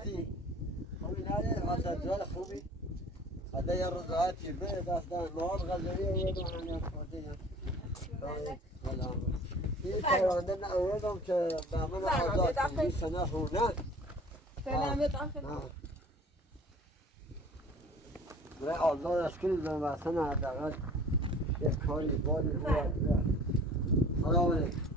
هاتی خوبی نده غزت جال خوبی هده یه روز هاتی به بس در نهار غذایی و دو همیت خواهده این پیوانده نوردم که به من آزاد کنی سنه خونه سلامت آخر برای آزاد از کنی زن بسنه حداقل یک کاری باری باید سلام علیکم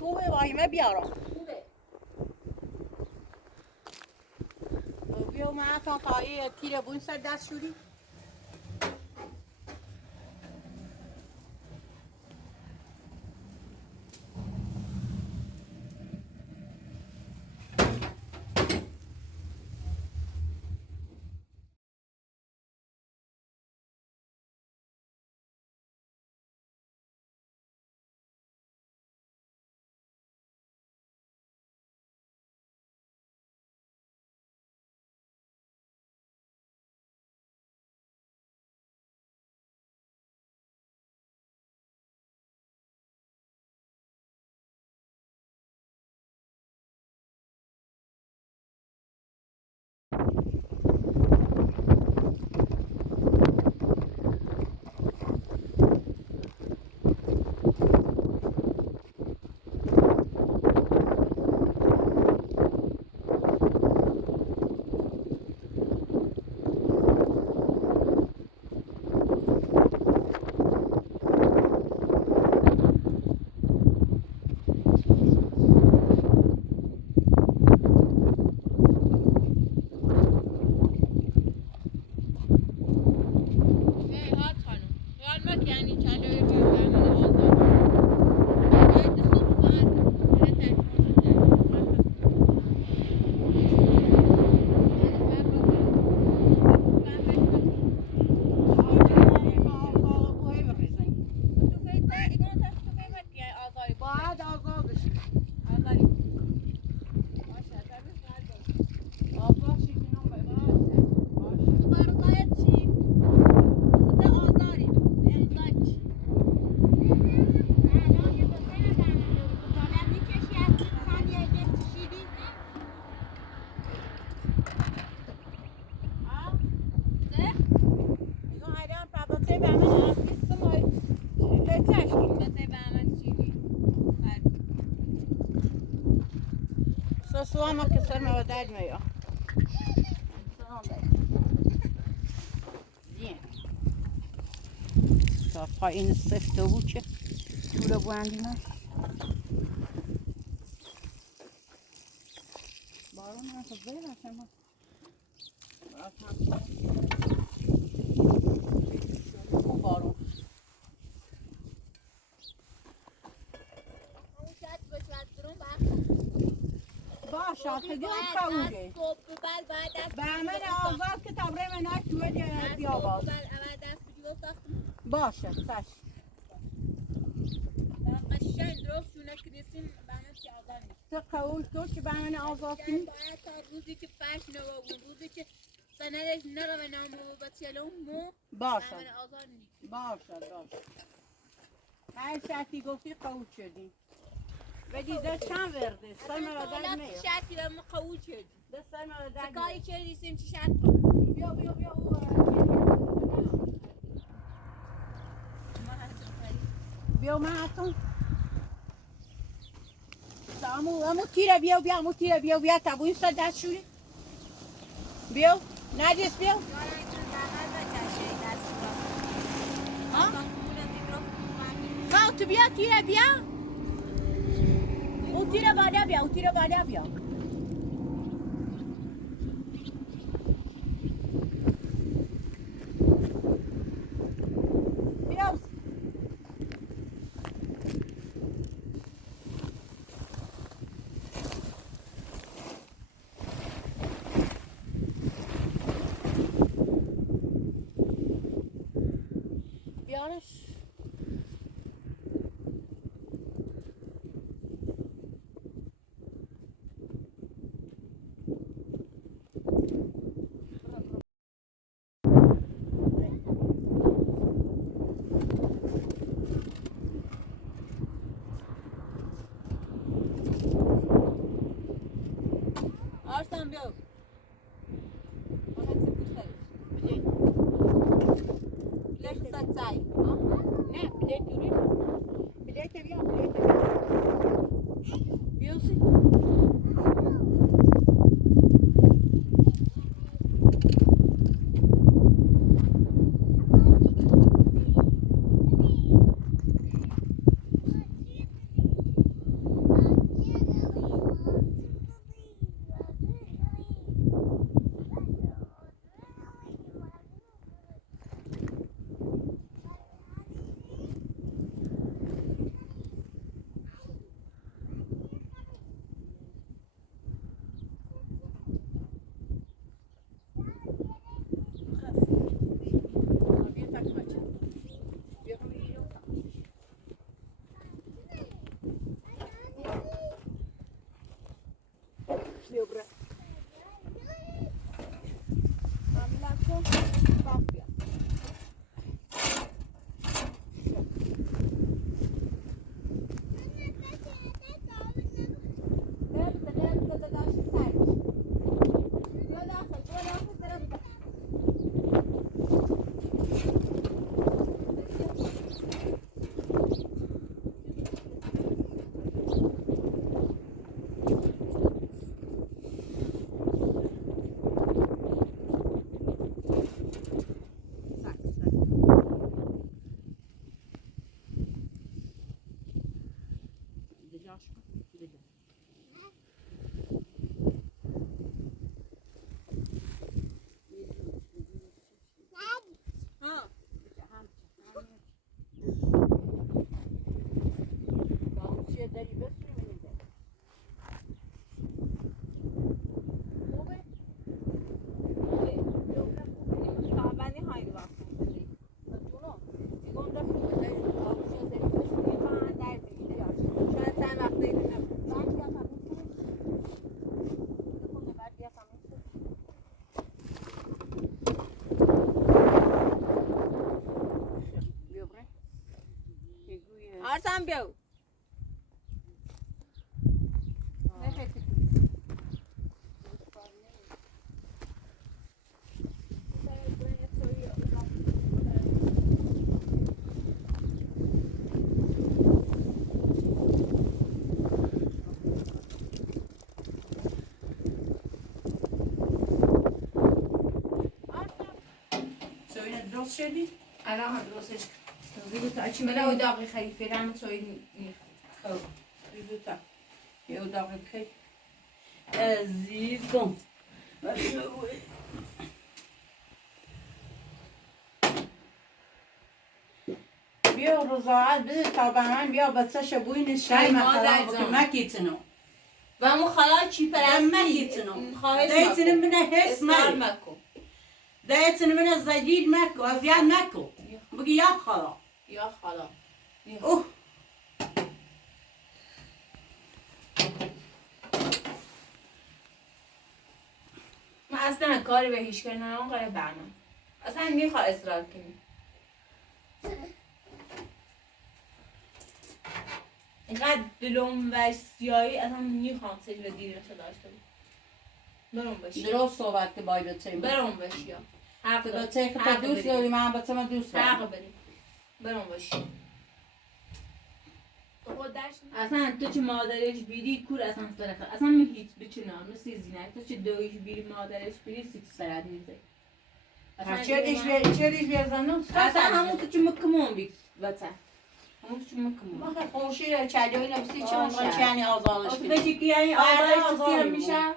خوبه واهیمه بیارم بیا من تا تایی تیر بون سر دست شدی سوام که سر مودد میا زین تا پایین سفته بود چه طول بوندیمه بارون من تو بیرم شما بارون باشه خیلی خوبه به من آزاد که تبره من نشود بیا باز باشه سش قشنگ درست شونه کنیسیم به من که آزاد نیست تو قول تو که به من آزاد کنی باید تا روزی که پش نوابون روزی که سنرش نرو نامو و بچلون مو باشه به من آزاد نیست باشه هر شرطی گفتی قول شدی ولی در چند ورده سای مرادر میاد شرطی و ما قول شدی دستای مرادر میاد سکایی چه چی شرط کنم بیا بیا من هستم امو تیره بیا امو تیره بیا تبو این سا دست شوری بیا نجس بیا ها تو بیا تیره بیا او تیره بادا بیا بیارش آرسان بیا نه بلیت دوری بلیت بیا بیوسی آرسان بیا درست شدی؟ الان هم درستش ریگو تا چی بلا وداقی خیلی فرام توی نیخ ریگو تا یه داغ خیلی عزیزم بیا روزاعت بده تا به من بیا بچه شبوی نشای مادر مثلا جان. مکیتنو و مو خلا چی پرستی مکیتنو خواهش دایتنو مکن منه حس اصرار مکو مکن دایتنو منه زجیج مکو ازیاد مکو بگی یا خلا یا خلا اوه من اصلا کاری به هیچ کاری ندارم غیر برنامه اصلا میخواد اصرار کنی اینقدر دلم و سیایی اصلا میخوام سیل و دیرش داشته بود برون باشی درست صحبت که باید بچه برون باشی یا حق تو داری. بچه که حق تو دوست بری. داری من بچه من دوست دارم حق بریم برون باشی خودش اصلا تو چه مادرش بیری کور اصلا سرخ اصلا می هیچ بچنا مثل زینک تو چه دویش بیری مادرش بیری سیت سرد میزه چه دیش بزنم اصلا همون تو چه مکمون بی واسه همون چه مکمون ما خوشی چادری نفسی چون چانی آزادش تو بچی که یعنی آزادش تو سیر میشه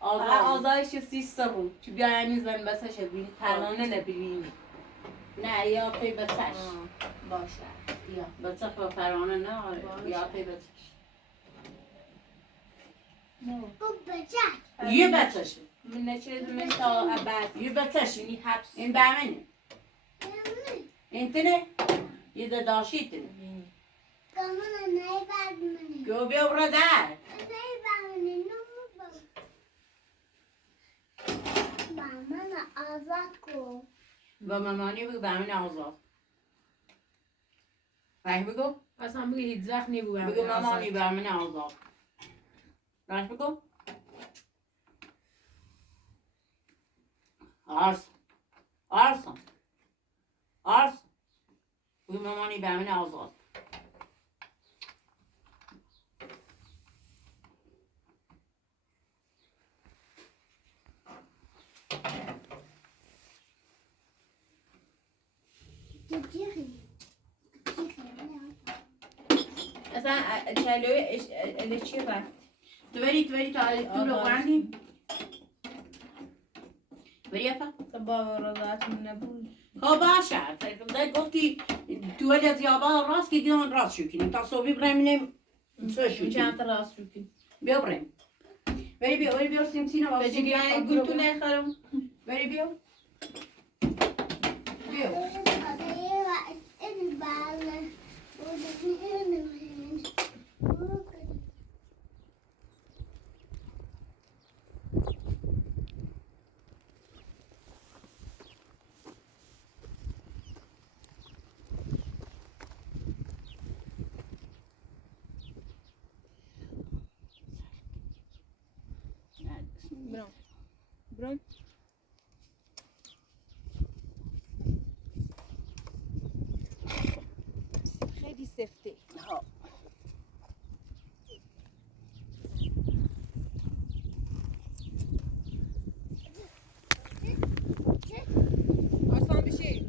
آزادش سیست رو چه بیانی زن بسش بین پرانه نبینی نه یا پی بسش باشه یا بسه پرانه نه یا پی بسش یه بسش من نچه من تا ابد یه بسش یعنی حبس این بامنه این تنه یه داشتی تنه گو بیا برادر با مامانی بگو بامن آزاد راش بگو اصلا بگه هیچ وقت نبودم بگو مامانی بامن آزاد راش بگو آرسان بگو مامانی بامن آزاد اصلا چلوی الچی رفت تو بری تا تو رو قرنیم بری اپا تو باوراتون نبود ها باشه ده گفتی تو ولی از یابا راست که گیان راست شو کنیم تا صبحی برمینیم سو شو چند تا راست رو کن بیا بریم بری بیا سیمسینا واسه بچه گیانی گل تو نخرم بری بیا برام خیلی سفته آسان بشی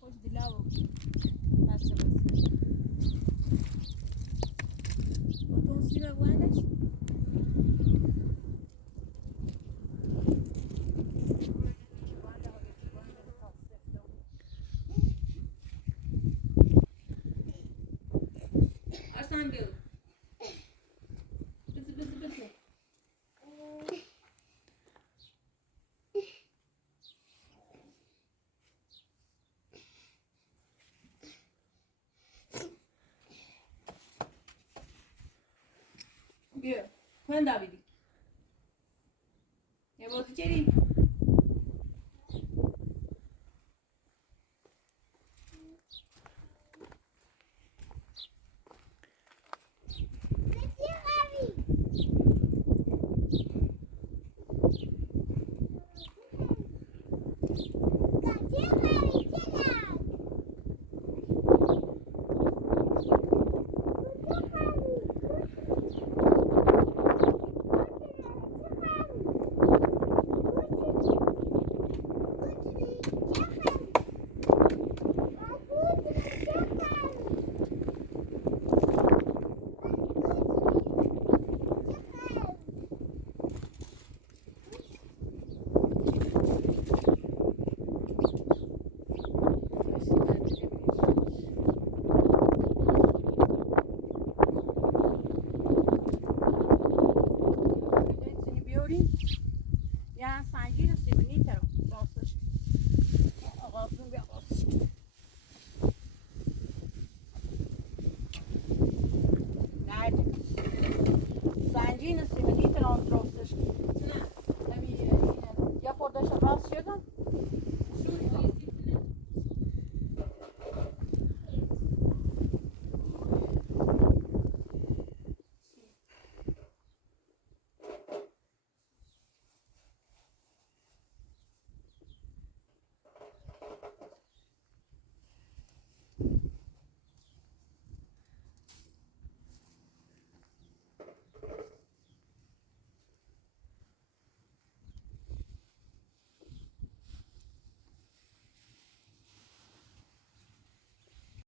خوش دلاو هرچه بسته اتونسی بگوانش Arsan gel. Bizi. Gel. Ben Davidi. Ya bozuk çeli.